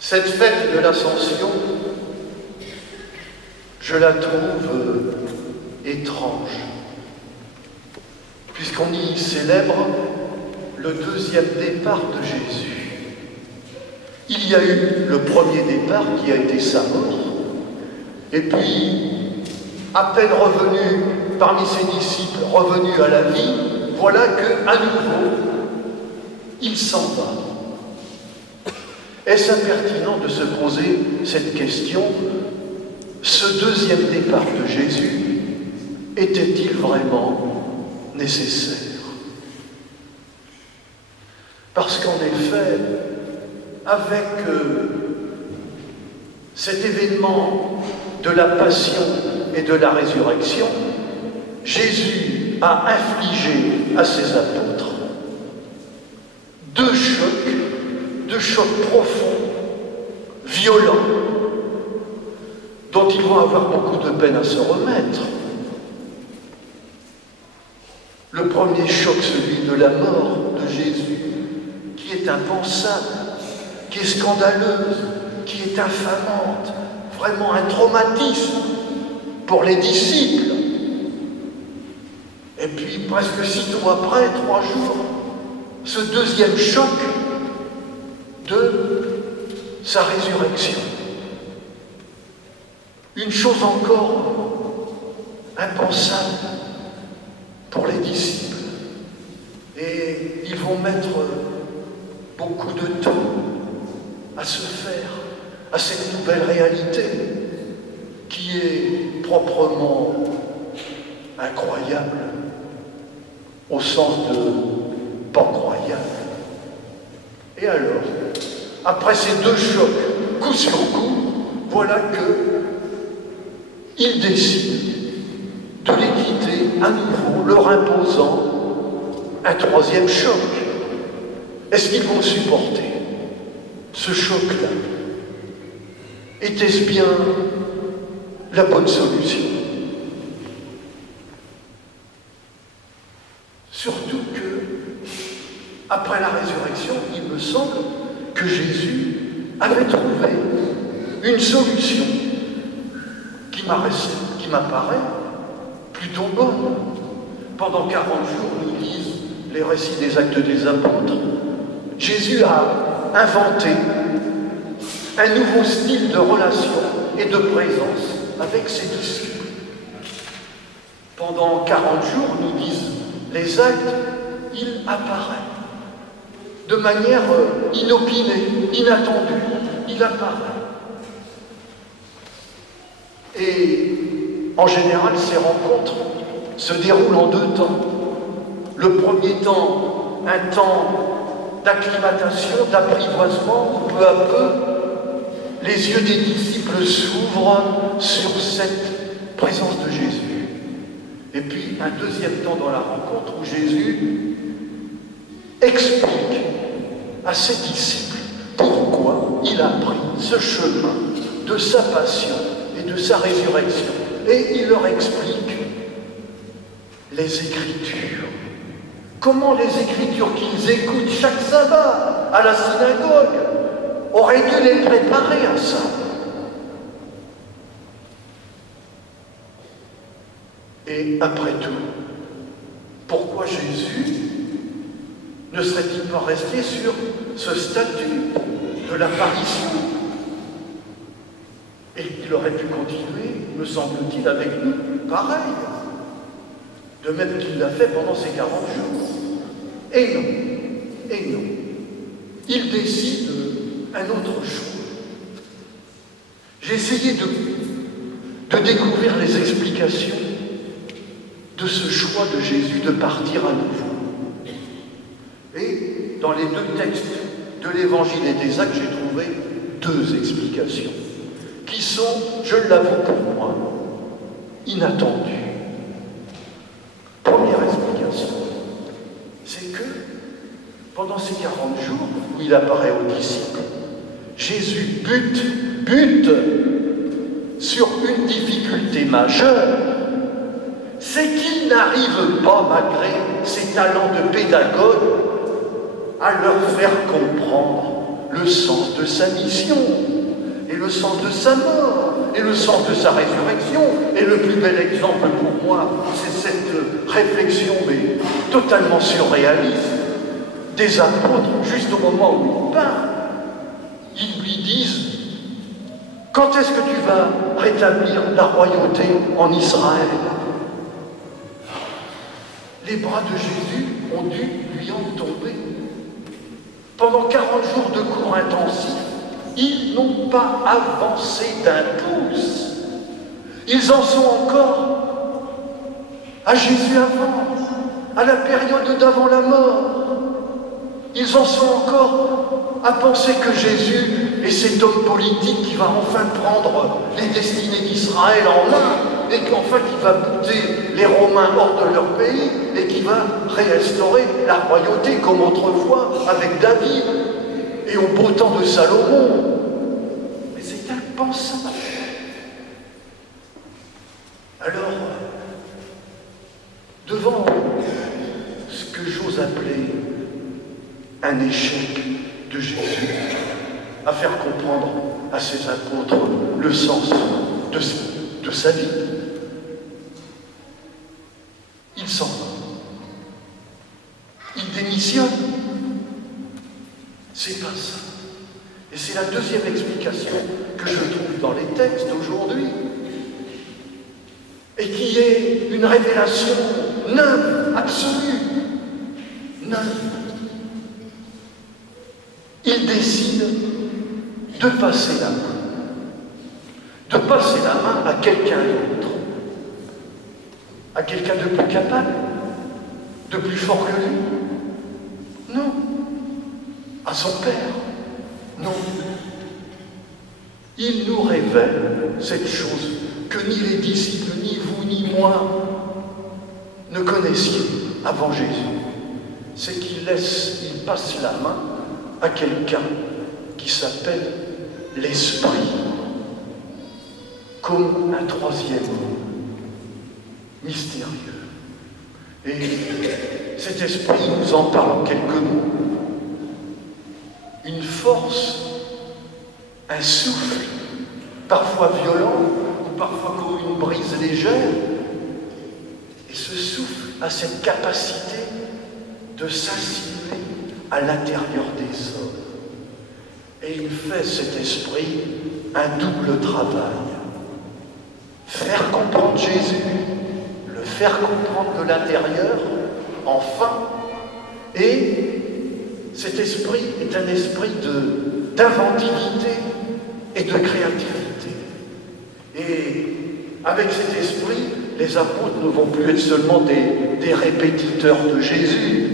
Cette fête de l'Ascension, je la trouve étrange, puisqu'on y célèbre le deuxième départ de Jésus. Il y a eu le premier départ qui a été sa mort, et puis, à peine revenu parmi ses disciples, revenu à la vie, voilà qu'à nouveau, il s'en va. Est-ce impertinent de se poser cette question? Ce deuxième départ de Jésus était-il vraiment nécessaire? Parce qu'en effet, avec cet événement de la passion et de la résurrection, Jésus a infligé à ses apôtres deux chocs profonds, violents, dont ils vont avoir beaucoup de peine à se remettre. Le premier choc, celui de la mort de Jésus, qui est impensable, qui est scandaleuse, qui est infamante, vraiment un traumatisme pour les disciples. Et puis, presque sitôt après, 3 jours, ce deuxième choc de sa résurrection. Une chose encore impensable pour les disciples. Et ils vont mettre beaucoup de temps à se faire à cette nouvelle réalité qui est proprement incroyable, au sens de pas croyable. Et alors, après ces deux chocs, coup sur coup, voilà qu'ils décident de les quitter à nouveau, leur imposant un troisième choc. Est-ce qu'ils vont supporter ce choc-là? Était-ce bien la bonne solution? Surtout que, après la résurrection, il me semble que Jésus avait trouvé une solution qui m'apparaît plutôt bonne. Pendant 40 jours, nous disent les récits des Actes des Apôtres, Jésus a inventé un nouveau style de relation et de présence avec ses disciples. Pendant 40 jours, nous disent les Actes, il apparaît de manière inopinée, inattendue, il apparaît. Et en général, ces rencontres se déroulent en 2 temps. Le premier temps, un temps d'acclimatation, d'apprivoisement, où peu à peu, les yeux des disciples s'ouvrent sur cette présence de Jésus. Et puis, un deuxième temps dans la rencontre où Jésus explique à ses disciples pourquoi il a pris ce chemin de sa passion et de sa résurrection. Et il leur explique les Écritures. Comment les Écritures qu'ils écoutent chaque sabbat à la synagogue auraient dû les préparer à ça. Et après tout, pourquoi Jésus ne serait-il pas resté sur ce statut de l'apparition? Et il aurait pu continuer, me semble-t-il, avec nous, pareil, de même qu'il l'a fait pendant ces 40 jours. Et non, il décide un autre choix. J'ai essayé de découvrir les explications de ce choix de Jésus de partir à nouveau. Et dans les 2 textes de l'Évangile et des Actes, j'ai trouvé 2 explications qui sont, je l'avoue pour moi, inattendues. Première explication, c'est que pendant ces 40 jours où il apparaît aux disciples, Jésus bute sur une difficulté majeure, c'est qu'il n'arrive pas, malgré ses talents de pédagogue, à leur faire comprendre le le sens de sa mission, et le sens de sa mort, et le sens de sa résurrection. Et le plus bel exemple pour moi, c'est cette réflexion, mais totalement surréaliste, des apôtres, juste au moment où ils parlent. Ils lui disent: quand est-ce que tu vas rétablir la royauté en Israël? Les bras de Jésus ont dû lui en tomber. Pendant 40 jours de cours intensifs, ils n'ont pas avancé d'un pouce. Ils en sont encore à Jésus avant, à la période d'avant la mort. Ils en sont encore à penser que Jésus est cet homme politique qui va enfin prendre les destinées d'Israël en main, et qu'enfin qui va bouter les Romains hors de leur pays, et qui va réinstaurer la royauté comme autrefois avec David et au beau temps de Salomon. Mais c'est impensable. Alors, devant ce que j'ose appeler un échec de Jésus à faire comprendre à ses apôtres le sens de sa vie, il s'en va. Il démissionne. C'est pas ça. Et c'est la deuxième explication que je trouve dans les textes d'aujourd'hui, et qui est une révélation neuve, absolue, neuve. Il décide de passer la main à quelqu'un d'autre, à quelqu'un de plus capable, de plus fort que lui. Non. À son Père. Non. Il nous révèle cette chose que ni les disciples, ni vous, ni moi ne connaissiez avant Jésus. C'est qu'il passe la main à quelqu'un qui s'appelle l'Esprit, comme un troisième mystérieux. Et cet Esprit nous en parle en quelques mots. Une force, un souffle, parfois violent, ou parfois comme une brise légère. Et ce souffle a cette capacité de s'insinuer à l'intérieur des hommes. Et il fait, cet esprit, un double travail. Faire comprendre Jésus, le faire comprendre de l'intérieur, enfin, et cet esprit est un esprit d'inventivité et de créativité. Et avec cet esprit, les apôtres ne vont plus être seulement des répétiteurs de Jésus,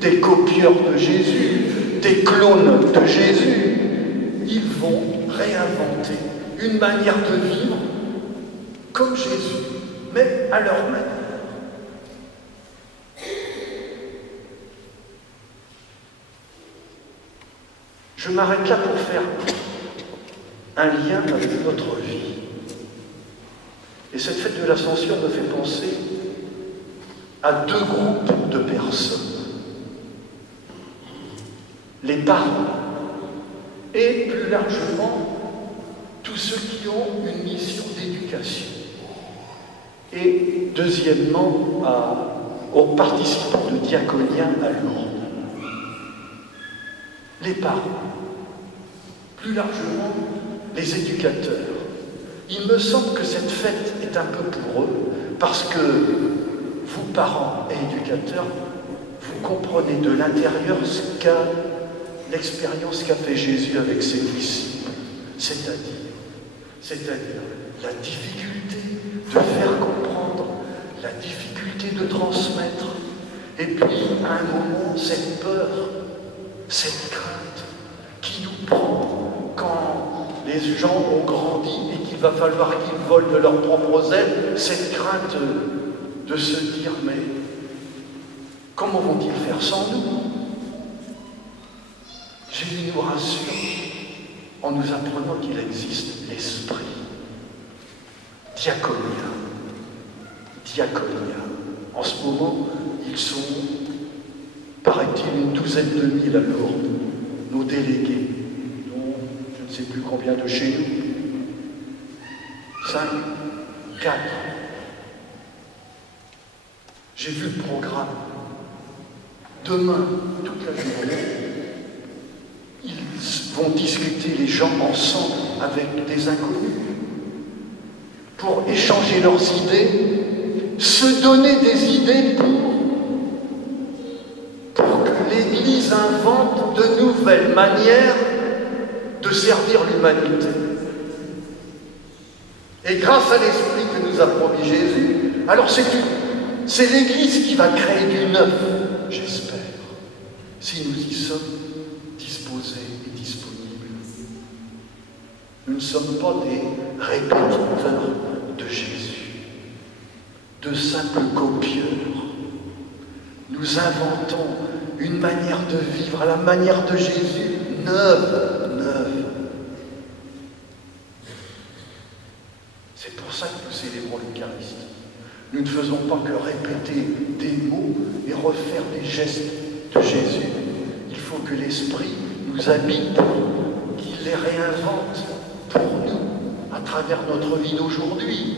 des copieurs de Jésus, des clones de Jésus. Ils vont réinventer une manière de vivre comme Jésus, mais à leur manière. Je m'arrête là pour faire un lien avec notre vie. Et cette fête de l'Ascension me fait penser à deux groupes de personnes. Les parents et plus largement tous ceux qui ont une mission d'éducation. Et deuxièmement aux participants de diaconia à Lourdes. Les parents, plus largement les éducateurs. Il me semble que cette fête est un peu pour eux, parce que vous, parents et éducateurs, vous comprenez de l'intérieur l'expérience qu'a fait Jésus avec ses disciples, c'est-à-dire la difficulté de faire comprendre, la difficulté de transmettre, et puis à un moment cette peur, cette crainte qui nous prend quand les gens ont grandi et qu'il va falloir qu'ils volent de leurs propres ailes, cette crainte de se dire mais comment vont-ils faire sans nous? Jésus nous rassure en nous apprenant qu'il existe l'Esprit. Diaconia. En ce moment, ils sont, paraît-il, une douzaine de mille à Lourdes, nos délégués. sais plus combien de chez nous. 5, 4. J'ai vu le programme. Demain, toute la journée, ils vont discuter les gens ensemble avec des inconnus pour échanger leurs idées, se donner des idées pour que l'Église invente de nouvelles manières de servir l'humanité. Et grâce à l'Esprit que nous a promis Jésus, alors c'est l'Église qui va créer du neuf, j'espère, si nous y sommes disposés et disponibles. Nous ne sommes pas des répétiteurs de Jésus, de simples copieurs. Nous inventons une manière de vivre à la manière de Jésus, neuve. C'est pour ça que nous célébrons l'Eucharistie. Nous ne faisons pas que répéter des mots et refaire des gestes de Jésus. Il faut que l'Esprit nous habite, qu'il les réinvente pour nous, à travers notre vie d'aujourd'hui.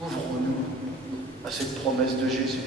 Ouvrons-nous à cette promesse de Jésus.